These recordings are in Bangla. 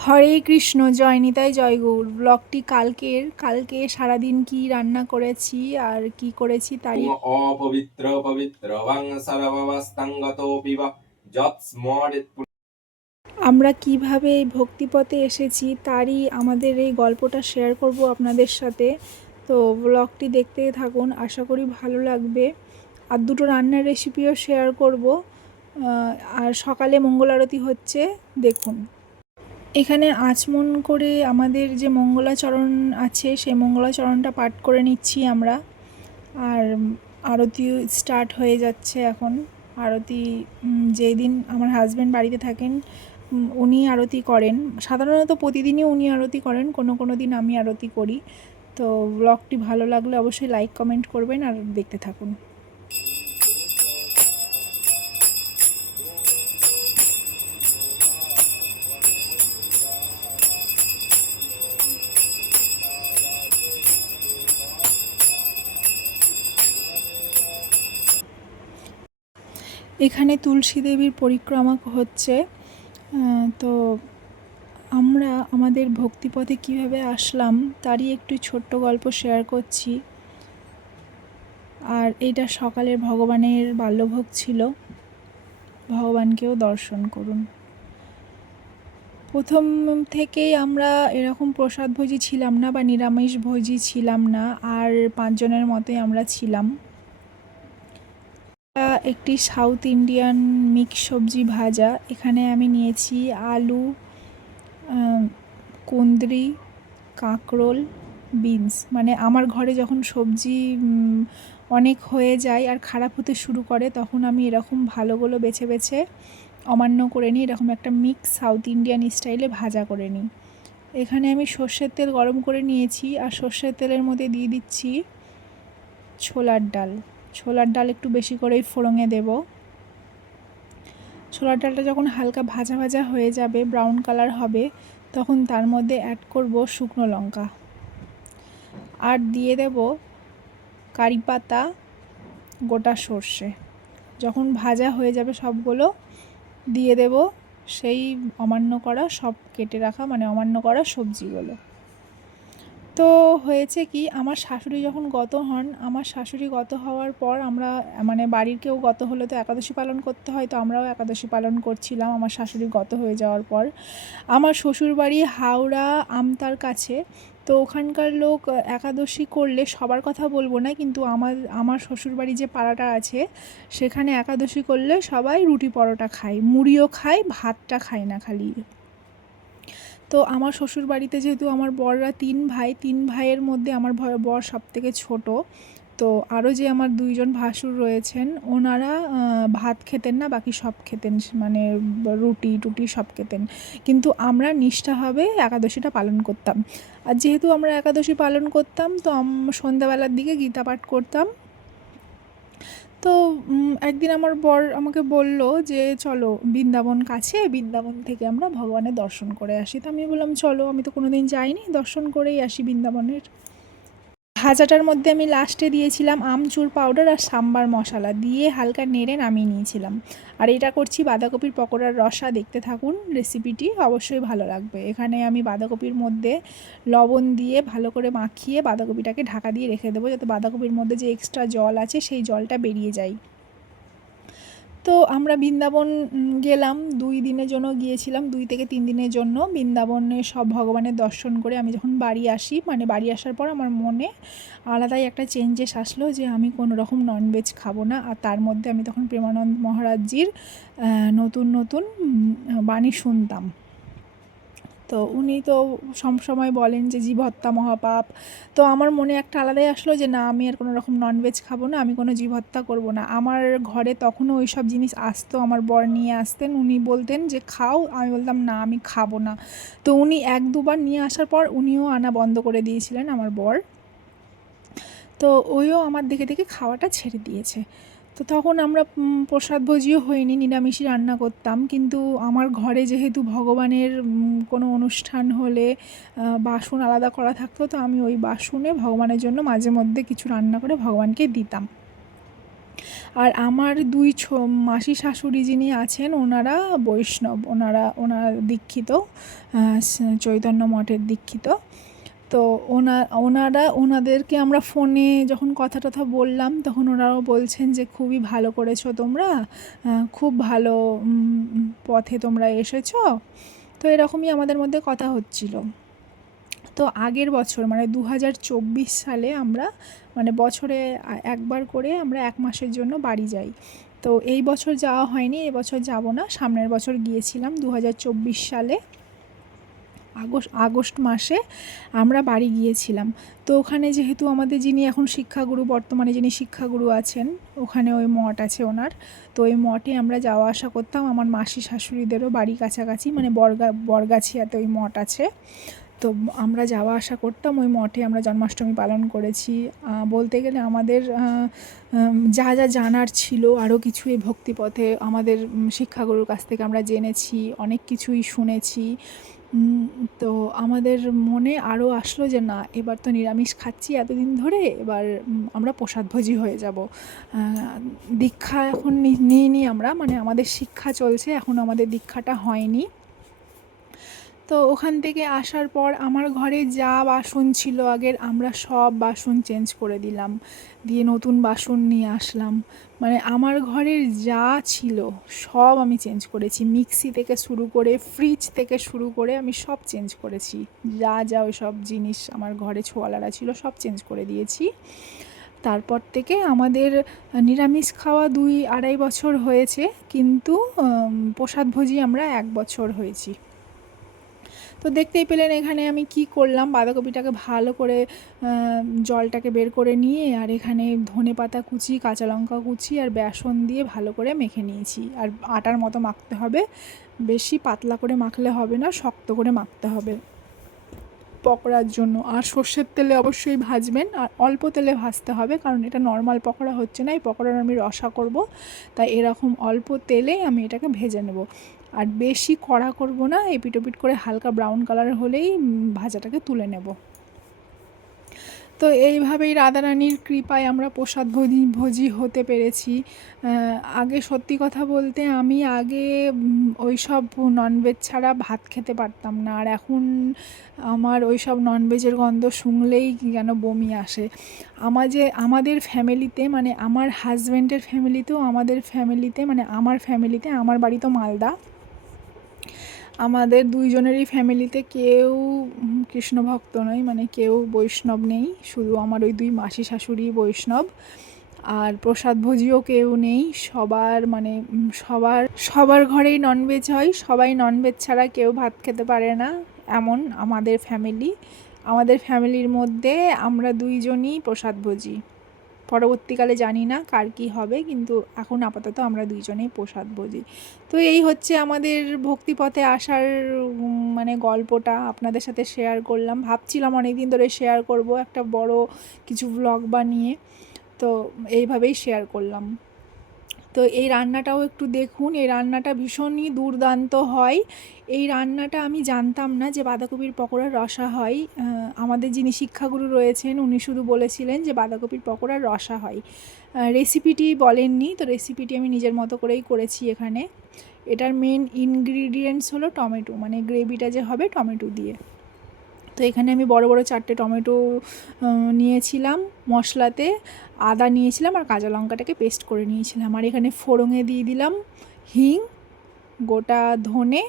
হরে কৃষ্ণ জয় নিতাই জয় গৌর। ব্লগটি কালকের কালকে সারাদিন কি রান্না করেছি আর কি করেছি তারই অপবিত্র পবিত্র আমরা কীভাবে এই ভক্তিপথে এসেছি তারই আমাদের এই গল্পটা শেয়ার করব আপনাদের সাথে। তো ব্লগটি দেখতে থাকুন আশা করি ভালো লাগবে। আর দুটো রান্নার রেসিপিও শেয়ার করব। আর সকালে মঙ্গল আরতি হচ্ছে দেখুন। এখানে আচমন করে আমাদের যে মঙ্গলাচরণ আছে সেই মঙ্গলাচরণটা পাঠ করে নিচ্ছি আমরা। আর আরতি স্টার্ট হয়ে যাচ্ছে এখন। আরতি উম, যেই দিন আমার হাজব্যান্ড বাড়িতে থাকেন উনি আরতি করেন। সাধারণত প্রতিদিনই উনি আরতি করেন কোনো কোনো দিন আমি আরতি করি। তো ব্লগটি ভালো লাগলে অবশ্যই লাইক কমেন্ট করবেন আর দেখতে থাকুন। এখানে তুলসী দেবীর পরিক্রমা হচ্ছে তো আমরা আমাদের ভক্তিপথে কীভাবে আসলাম তারই একটু ছোট্ট গল্প শেয়ার করছি। আর এটা সকালের ভগবানের বাল্যভোগ ছিল, ভগবানকেও দর্শন করুন। প্রথম থেকেই আমরা এরকম প্রসাদভোজী ছিলাম না বা নিরামিষ ভোজী ছিলাম না, আর পাঁচজনের মতোই আমরা ছিলাম। একটি সাউথ ইন্ডিয়ান মিক্স সবজি ভাজা। এখানে আমি নিয়েছি আলু কুঁদরি, কাঁকরোল, বিনস। মানে আমার ঘরে যখন সবজি অনেক হয়ে যায় আর খারাপ হতে শুরু করে, তখন আমি এরকম ভালোগুলো বেছে বেছে অমান্য করে নিই, এরকম একটা মিক্স সাউথ ইন্ডিয়ান স্টাইলে ভাজা করে নিই। এখানে আমি সর্ষের তেল গরম করে নিয়েছি আর সর্ষের তেলের মধ্যে দিয়ে দিচ্ছি ছোলার ডাল। ছোলার ডাল একটু বেশি করেই ফোড়ঙে দেব। ছোলার ডালটা যখন হালকা ভাজা ভাজা হয়ে যাবে, ব্রাউন কালার হবে, তখন তার মধ্যে অ্যাড করব শুকনো লঙ্কা। আর দিয়ে দেব কারি পাতা, গোটা সর্ষে। যখন ভাজা হয়ে যাবে সবগুলো, দিয়ে দেব সেই অমান্য করা সব কেটে রাখা মানে অমান্য করা সবজিগুলো। তো হয়েছে কি, আমার শাশুড়ি যখন গত হন, আমার শাশুড়ি গত হওয়ার পর আমরা মানে বাড়ির কেউ গত হলে তো একাদশী পালন করতে হয়, তো আমরাও একাদশী পালন করছিলাম, আমার শাশুড়ি গত হয়ে যাওয়ার পর। আমার শ্বশুর বাড়ি হাওড়া আমতার কাছে, তো ওখানকার লোক একাদশী করলে সবার কথা বলব না, কিন্তু আমার আমার শ্বশুরবাড়ি যে পাড়াটা আছে, সেখানে একাদশী করলে সবাই রুটি পরোটা খায়, মুড়িও খায়, ভাতটা খায় না খালি। তো আমার শ্বশুর বাড়িতে যেহেতু আমার বররা তিন ভাই, তিন ভাইয়ের মধ্যে আমার বর সব থেকে ছোটো। তো আরও যে আমার দুইজন ভাসুর রয়েছেন, ওনারা ভাত খেতেন না, বাকি সব খেতেন মানে রুটি টুটি সব খেতেন। কিন্তু আমরা নিষ্ঠাভাবে একাদশীটা পালন করতাম। আর যেহেতু আমরা একাদশী পালন করতাম, তো সন্ধ্যাবেলার দিকে গীতা পাঠ করতাম। তো একদিন আমার বর আমাকে বলল যে, চলো বৃন্দাবন কাছে, বৃন্দাবন থেকে আমরা ভগবানের দর্শন করে আসি। তো আমি বললাম, চলো, আমি তো কোনোদিন যাইনি, দর্শন করেই আসি বৃন্দাবনের। ভাজাটার মধ্যে আমি লাস্টে দিয়েছিলাম আমচুর পাউডার আর সাম্বার মশলা। দিয়ে হালকা নেড়ে নামিয়ে নিয়েছিলাম। আর এটা করছি বাঁধাকপির পকোড়ার রসা, দেখতে থাকুন রেসিপিটি অবশ্যই ভালো লাগবে। এখানে আমি বাঁধাকপির মধ্যে লবণ দিয়ে ভালো করে মাখিয়ে বাঁধাকপিটাকে ঢাকা দিয়ে রেখে দেবো, যাতে বাঁধাকপির মধ্যে যে এক্সট্রা জল আছে, সেই জলটা বেরিয়ে যায়। তো আমরা বৃন্দাবন গেলাম। দুই দিনের জন্য গিয়েছিলাম, দুই থেকে তিন দিনের জন্য। বৃন্দাবনে সব ভগবানের দর্শন করে আমি যখন বাড়ি আসি মানে বাড়ি আসার পর আমার মনে আলাদাই একটা চেঞ্জেস আসলো যে আমি কোনো রকম ননভেজ খাব না। আর তার মধ্যে আমি তখন প্রেমানন্দ মহারাজজির নতুন নতুন বাণী শুনতাম। তো উনি তো সবসময় বলেন যে জীব হত্যা মহাপাপ। তো আমার মনে একটা আলাদাই আসলো যে না, আমি আর কোনো রকম ননভেজ খাব না, আমি কোনো জীব হত্যা করব না। আমার ঘরে তখনও ওই সব জিনিস আসতো, আমার বর নিয়ে আসতেন, উনি বলতেন যে খাও, আমি বলতাম না, আমি খাব না। তো উনি এক দুবার নিয়ে আসার পর উনিও আনা বন্ধ করে দিয়েছিলেন আমার বর। তো ওইও আমার দেখে দেখে খাওয়াটা ছেড়ে দিয়েছে। তো তখন আমরা উম, প্রসাদভোজীও হইনি নিরামিষই রান্না করতাম। কিন্তু আমার ঘরে যেহেতু ভগবানের কোনো অনুষ্ঠান হলে বাসন আলাদা করা থাকতো তো আমি ওই বাসনে ভগবানের জন্য মাঝে মধ্যে কিছু রান্না করে ভগবানকে দিতাম। আর আমার দুই ছো মাসি শাশুড়ি যিনি আছেন ওনারা বৈষ্ণব ওনারা ওনারা দীক্ষিত চৈতন্য মঠের দীক্ষিত। তো ওনা, ওনারা, ওনাদেরকে আমরা ফোনে যখন কথা টথা বললাম, তখন ওনারাও বলছেন যে, খুবই ভালো করেছ তোমরা খুব ভালো পথে তোমরা এসেছ। তো এরকমই আমাদের মধ্যে কথা হচ্ছিল। তো আগের বছর মানে দু হাজার চব্বিশ সালে আমরা মানে বছরে একবার করে আমরা এক মাসের জন্য বাড়ি যাই। তো এই বছর যাওয়া হয়নি এবছর বছর যাব না, সামনের বছর গিয়েছিলাম দু হাজার চব্বিশ সালে। আগস্ট আগস্ট মাসে আমরা বাড়ি গিয়েছিলাম। তো ওখানে যেহেতু আমাদের যিনি এখন শিক্ষাগুরু, বর্তমানে যিনি শিক্ষাগুরু আছেন, ওখানে ওই মঠ আছে ওনার। তো ওই মঠে আমরা যাওয়া আসা করতাম। আমার মাসি শাশুড়িদেরও বাড়ি কাছাকাছি মানে বরগা, বরগাছিয়াতে ওই মঠ আছে। তো আমরা যাওয়া আসা করতাম। ওই মঠে আমরা জন্মাষ্টমী পালন করেছি। বলতে গেলে আমাদের যা যা জানার ছিল, আরও কিছু এই ভক্তিপথে আমাদের শিক্ষাগুরুর কাছ থেকে আমরা জেনেছি, অনেক কিছুই শুনেছি। তো আমাদের মনে আরও আসলো যে, না, এবার তো নিরামিষ খাচ্ছি এতদিন ধরে, এবার আমরা প্রসাদভোজী হয়ে যাব। দীক্ষা এখন নি- নিইনি আমরা মানে আমাদের শিক্ষা চলছে, এখন আমাদের দীক্ষাটা হয়নি। তো ওখান থেকে আসার পর আমার ঘরে যা বাসন ছিল আগের, আমরা সব বাসন চেঞ্জ করে দিলাম। দিয়ে নতুন বাসন নিয়ে আসলাম। মানে আমার ঘরের যা ছিল, সব আমি চেঞ্জ করেছি। মিক্সি থেকে শুরু করে ফ্রিজ থেকে শুরু করে আমি সব চেঞ্জ করেছি। যা যা ওই সব জিনিস আমার ঘরে ছোয়ালারা ছিল, সব চেঞ্জ করে দিয়েছি। তারপর থেকে আমাদের নিরামিষ খাওয়া দুই, আড়াই বছর হয়েছে। কিন্তু প্রসাদভোজী আমরা এক বছর হয়েছি। তো দেখতেই পেলেন এখানে আমি কি করলাম, বাঁধাকপিটাকে ভালো করে জলটাকে বের করে নিয়ে আর এখানে ধনে পাতা কুচি, কাঁচা লঙ্কা কুচি আর বেসন দিয়ে ভালো করে মেখে নিয়েছি। আর আটার মতো মাখতে হবে, বেশি পাতলা করে মাখলে হবে না, শক্ত করে মাখতে হবে। পকোড়ার জন্য। আর সর্ষের তেলে অবশ্যই ভাজবেন, আর অল্প তেলে ভাজতে হবে, কারণ এটা নর্মাল পকোড়া হচ্ছে না, এই পকোড়ার আমি রসা করব, তাই এরকম অল্প তেলে আমি এটাকে ভেজে নেব। আর বেশি কড়া করব না এপিটোপিট করে হালকা ব্রাউন কালার হলেই ভাজাটাকে তুলে নেব। তো এইভাবেই রাধারানীর কৃপায় আমরা প্রসাদ ভোজি ভোজি হতে পেরেছি। আগে সত্যি কথা বলতে আমি আগে ওই সব ননভেজ ছাড়া ভাত খেতে পারতাম না। আর এখন আমার ওই সব ননভেজের গন্ধ শুনলেই যেন বমি আসে। আমার যে, আমাদের ফ্যামিলিতে মানে আমার হাজব্যান্ডের ফ্যামিলিতেও আমাদের ফ্যামিলিতে মানে আমার ফ্যামিলিতে আমার বাড়ি তো মালদা। আমাদের দুইজনেরই ফ্যামিলিতে কেউ কৃষ্ণ ভক্ত নয় মানে কেউ বৈষ্ণব নেই, শুধু আমার ওই দুই মাসি শাশুড়ি বৈষ্ণব। আর প্রসাদ ভোজিও কেউ নেই, সবার মানে সবার সবার ঘরেই ননভেজ হয়, সবাই ননভেজ ছাড়া কেউ ভাত খেতে পারে না, এমন আমাদের ফ্যামিলি। আমাদের ফ্যামিলির মধ্যে আমরা দুইজনই প্রসাদ ভোজি। পরবর্তীকালে জানি না কার কী হবে, কিন্তু এখন আপাতত আমরা দুইজনেই প্রসাদ বুঝি তো এই হচ্ছে আমাদের ভক্তিপথে আসার মানে গল্পটা আপনাদের সাথে শেয়ার করলাম। ভাবছিলাম অনেক দিন ধরে শেয়ার করব একটা বড় কিছু ব্লগ বানিয়ে, তো এইভাবেই শেয়ার করলাম। তো এই রান্নাটাও একটু দেখুন, এই রান্নাটা ভীষণই দুর্দান্ত হয়। এই রান্নাটা আমি জানতাম না যে বাঁধাকপির পকোড়ার রসা হয়। আমাদের যিনি শিক্ষাগুরু রয়েছেন, উনি শুধু বলেছিলেন যে বাঁধাকপির পকোড়ার রসা হয়। রেসিপিটি বলেননি, তো রেসিপিটি আমি নিজের মতো করেই করেছি এখানে। এটার মেন ইনগ্রিডিয়েন্টস হলো টমেটো মানে গ্রেভিটা যে হবে টমেটো দিয়ে। তো এখানে আমি বড় বড় চারটে টমেটো নিয়েছিলাম মশলাতে, আদা নিয়েছিলাম আর কাঁচা লঙ্কাটাকে পেস্ট করে নিয়েছিলাম। আর এখানে ফোড়ঙে দিয়ে দিলাম হিং, গোটা ধনে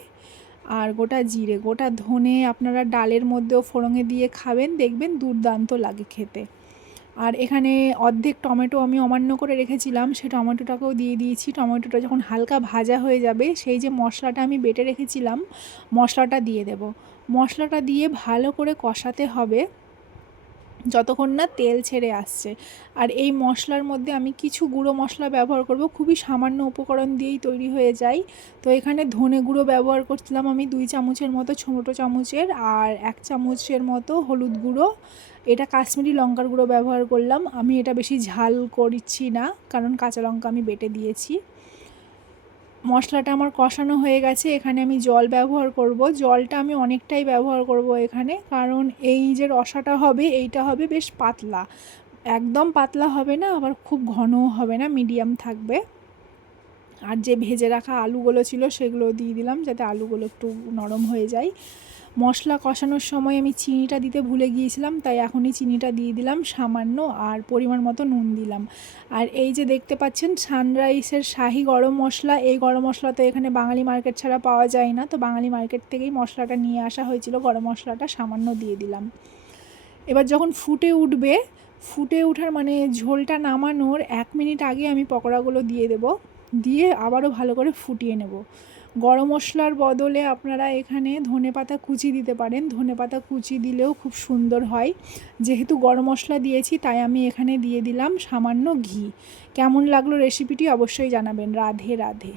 আর গোটা জিরে। গোটা ধনে আপনারা ডালের মধ্যেও ফোড়ঙে দিয়ে খাবেন, দেখবেন দুর্দান্ত লাগে খেতে। আর এখানে অর্ধেক টমেটো আমি অমান্য করে রেখেছিলাম, সে টমেটোটাকেও দিয়ে দিয়েছি। টমেটোটা যখন হালকা ভাজা হয়ে যাবে, সেই যে মশলাটা আমি বেটে রেখেছিলাম, মশলাটা দিয়ে দেব। মশলাটা দিয়ে ভালো করে কষাতে হবে। যতক্ষণ না তেল ছেড়ে আসছে। আর এই মশলার মধ্যে আমি কিছু গুঁড়ো মশলা ব্যবহার করব, খুবই সামান্য উপকরণ দিয়েই তৈরি হয়ে যায়। তো এখানে ধনে গুঁড়ো ব্যবহার করছিলাম আমি দুই চামচের মতো, ছোটো চামচের, আর এক চামচের মতো হলুদ গুঁড়ো। এটা কাশ্মীরি লঙ্কার গুঁড়ো ব্যবহার করলাম। আমি এটা বেশি ঝাল করছি না, কারণ কাঁচা লঙ্কা আমি বেটে দিয়েছি। মশলাটা আমার কষানো হয়ে গেছে, এখানে আমি জল ব্যবহার করব। জলটা আমি অনেকটাই ব্যবহার করব এখানে, কারণ এই যে রসাটা হবে, এইটা হবে বেশ পাতলা। একদম পাতলা হবে না, আবার খুব ঘনও হবে না, মিডিয়াম থাকবে। আর যে ভেজে রাখা আলুগুলো ছিল সেগুলো দিয়ে দিলাম যাতে আলুগুলো একটু নরম হয়ে যায়। মশলা কষানোর সময় আমি চিনিটা দিতে ভুলে গিয়েছিলাম, তাই এখনই চিনিটা দিয়ে দিলাম, সামান্য আর পরিমাণ মতো নুন দিলাম। আর এই যে দেখতে পাচ্ছেন, সানরাইসের শাহি গরম মশলা, এই গরম মশলা তো এখানে বাঙালি মার্কেট ছাড়া পাওয়া যায় না, তো বাঙালি মার্কেট থেকেই মশলাটা নিয়ে আসা হয়েছিল, গরম মশলাটা সামান্য দিয়ে দিলাম। এবার যখন ফুটে উঠবে, ফুটে ওঠার মানে ঝোলটা নামানোর এক মিনিট আগে আমি পকোড়াগুলো দিয়ে দেব। দিয়ে আবারও ভালো করে ফুটিয়ে নেব। গরম মশলার বদলে আপনারা এখানে ধনে পাতা কুচি দিতে পারেন। ধনে পাতা কুচি দিলেও খুব সুন্দর হয়। যেহেতু গরম মশলা দিয়েছি, তাই আমি এখানে দিয়ে দিলাম সামান্য ঘি। কেমন লাগল রেসিপিটি অবশ্যই জানাবেন। রাধে রাধে।